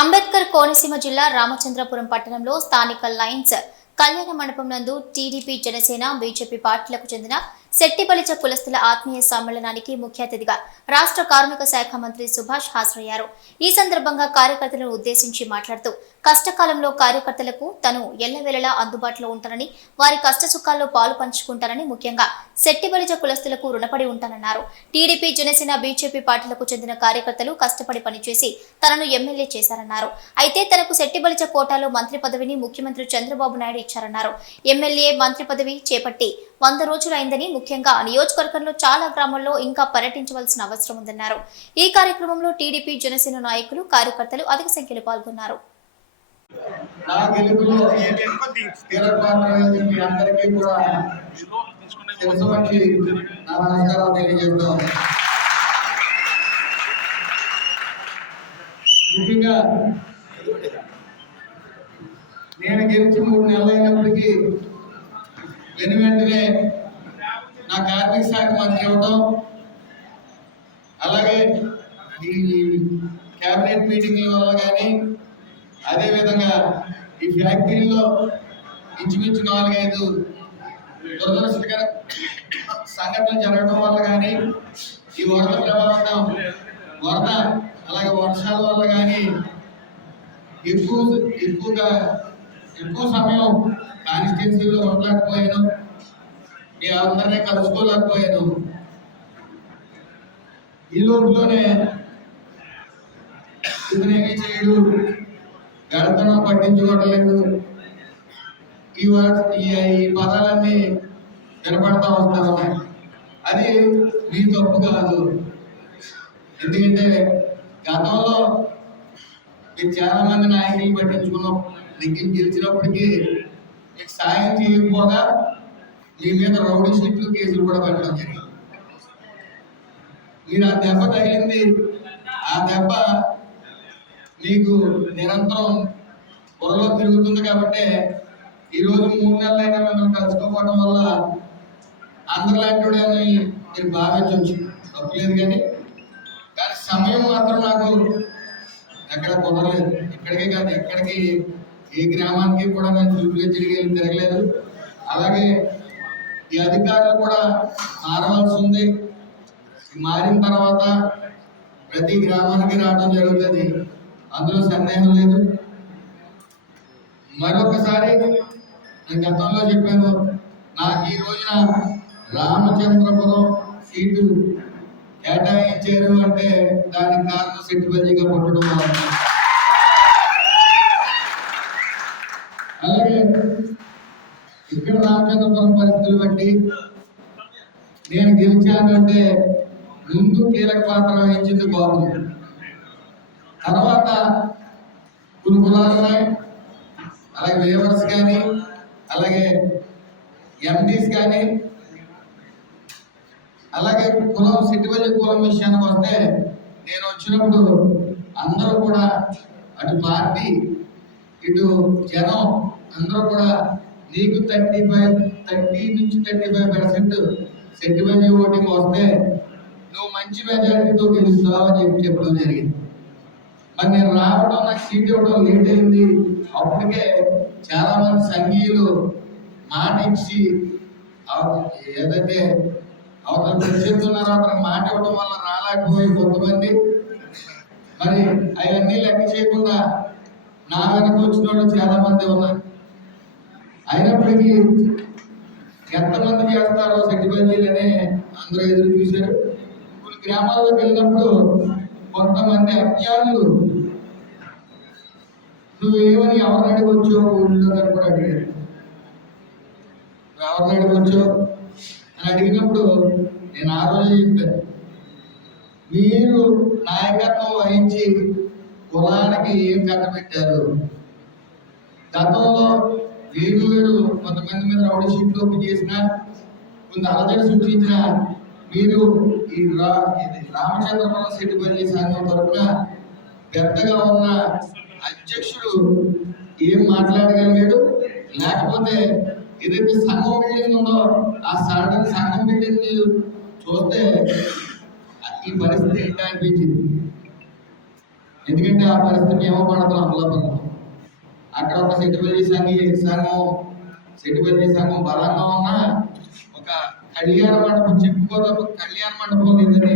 అంబేద్కర్ కోనసీమ జిల్లా రామచంద్రపురం పట్టణంలో స్థానిక లయన్స్ కళ్యాణ మండపం నందు టీడీపీ, జనసేన, బీజేపీ పార్టీలకు చెందిన శెట్టిబలిజ కులస్తుల ఆత్మీయ సమ్మేళనానికి ముఖ్య అతిథిగా రాష్ట్ర కార్మిక శాఖ మంత్రి సుభాష్ హాజరయ్యారు. ఈ సందర్భంగా కార్యకర్తలను ఉద్దేశించి మాట్లాడుతూ కష్టకాలంలో కార్యకర్తలకు తను ఎల్లవేళలా అందుబాటులో ఉంటానని, వారి కష్టసుఖాల్లో పాలు పంచుకుంటానని, ముఖ్యంగా శెట్టిబలిజ కులస్తులకు రుణపడి ఉంటానన్నారు. టీడీపీ, జనసేన, బీజేపీ పార్టీలకు చెందిన కార్యకర్తలు కష్టపడి పనిచేసి తనను ఎమ్మెల్యే చేశారన్నారు. అయితే తనకు శెట్టిబలిజ కోటాలో మంత్రి పదవిని ముఖ్యమంత్రి చంద్రబాబు నాయుడు ఇచ్చారన్నారు. ఎమ్మెల్యే, మంత్రి పదవి చేపట్టి 100 రోజులైందని, ముఖ్యంగా నియోజకవర్గంలో చాలా గ్రామాల్లో ఇంకా పర్యటించవలసిన అవసరం ఉందన్నారు. ఈ కార్యక్రమంలో టీడీపీ, జనసేన నాయకులు, కార్యకర్తలు అధిక సంఖ్యలో పాల్గొన్నారు. నేను గెలిచి 3 నెలలు అయినప్పటికీ వెంటనే నా కార్మిక శాఖ మంత్రి అవడం, అలాగే ఈ క్యాబినెట్ మీటింగ్ల వల్ల కానీ, అదేవిధంగా ఈ ఫ్యాక్టరీలో ఇంచుమించు 4-5 దురదృష్టకర సంఘటనలు జరగడం వల్ల కానీ, ఈ వరద ప్రభావం, వరద అలాగే వర్షాల వల్ల కానీ ఎక్కువ సమయం కాన్స్టిట్యున్సీలో ఉండలేకపోయాను, మీ అందరినీ కలుసుకోలేకపోయాను. ఈ లోపులోనే ఇతనేమి చేయడు, గడతనం పట్టించుకోవట్లేదు, ఈ పదాలన్నీ వినపడతా వస్తా ఉన్నాయి. అది మీ తప్పు కాదు. ఎందుకంటే గతంలో మీరు చాలా మంది నాయకులు పట్టించుకున్నాం, గెలిచినప్పటికీ మీకు సాయం చేయకపోగా మీ మీద రౌడీ షీట్లు, కేసులు కూడా పెట్టడం జరిగింది. మీరు ఆ దెబ్బ తగిలింది, ఆ దెబ్బ మీకు నిరంతరం పొరలో తిరుగుతుంది. కాబట్టి ఈరోజు 3 నెలలైనా మిమ్మల్ని కలుసుకోవడం వల్ల అందరిలాంటి మీరు భావించవచ్చు, తప్పలేదు. కానీ సమయం మాత్రం నాకు ఎక్కడ కుదరలేదు. ఇక్కడికే కాదు, ఎక్కడికి ఏ గ్రామానికి కూడా నేను చూపుగా తిరగలేదు. అలాగే ఈ అధికారులు కూడా మారవలసి ఉంది. మారిన తర్వాత ప్రతి గ్రామానికి రావడం జరుగుతుంది, అందులో సందేహం లేదు. మరొకసారి నేను గతంలో చెప్పాను, నాకు ఈ రోజున రామచంద్రపురం సీటు కేటాయించారు అంటే దానికి కారణం శెట్టిబలిజగా పుట్టడం వల్ల. అలాగే ఇక్కడ రామచంద్రపురం పరిస్థితులు బట్టి నేను గెలిచానంటే ముందు కీలక పాత్ర వహించింది బాబు. తర్వాత కొన్ని కులాలు, అలాగే లేబర్స్ కానీ, అలాగే ఎండీస్ కానీ, అలాగే కులం శెట్టిబలిజ కులం విషయానికి వస్తే నేను వచ్చినప్పుడు అందరూ కూడా, అటు పార్టీ ఇటు జనం అందరూ కూడా నీకు 30 నుంచి 35% శెట్టిబలిజ ఓటింగ్ వస్తే నువ్వు మంచి మెజారిటీతో గెలుస్తావు అని చెప్పడం జరిగింది. మరి నేను రావడం, నాకు సీట్ ఇవ్వడం లేట్ అయింది. అప్పటికే చాలా మంది సంఘీయులు మాట ఇచ్చి ఏదైతే అవతల ప్రత్యేకున్నారో అతనికి మాట ఇవ్వడం వల్ల రాలేకపోయి కొంతమంది, మరి అవన్నీ లెక్క చేయకుండా నా వెనక వచ్చిన వాళ్ళు చాలా మంది ఉన్నారు. అయినప్పటికీ ఎంతమంది చేస్తారో శెట్టిబలిజీలనే అందరూ ఎదురు చూశారు. కొన్ని గ్రామాల్లోకి వెళ్ళినప్పుడు కొంతమంది అజ్ఞానులు నువ్వేమని ఎవరిని అడిగొచ్చావు ఊళ్ళో కూడా అడిగారు. ఎవరిని అడిగొచ్చావు అని అడిగినప్పుడు నేను ఆ రోజే చెప్పాను, మీరు నాయకత్వం వహించి కులానికి ఏం కట్టబెట్టారు? గతంలో వేరు కొంతమంది మీద రౌడీ షీట్లు చేసిన, కొంత అలజడి సృష్టించిన మీరు ఈ రామచంద్రపురం శెట్టిబలిజ సంఘం తరఫున పెద్దగా ఉన్న అధ్యక్షుడు ఏం మాట్లాడగలిగాడు? లేకపోతే ఏదైతే సంఘం బిల్డింగ్ ఉందో ఆ సంఘం బిల్డింగ్ చూస్తే ఈ పరిస్థితి ఏంటో అనిపించింది. ఎందుకంటే ఆ పరిస్థితి ఏమో పడతాం అమలాపురంలో. అక్కడ ఒక సెటిపల్లి సంఘం బలంగా ఉన్న ఒక కళ్యాణ మండపం చెప్పుకోదప్ప కళ్యాణ మండపం లేదని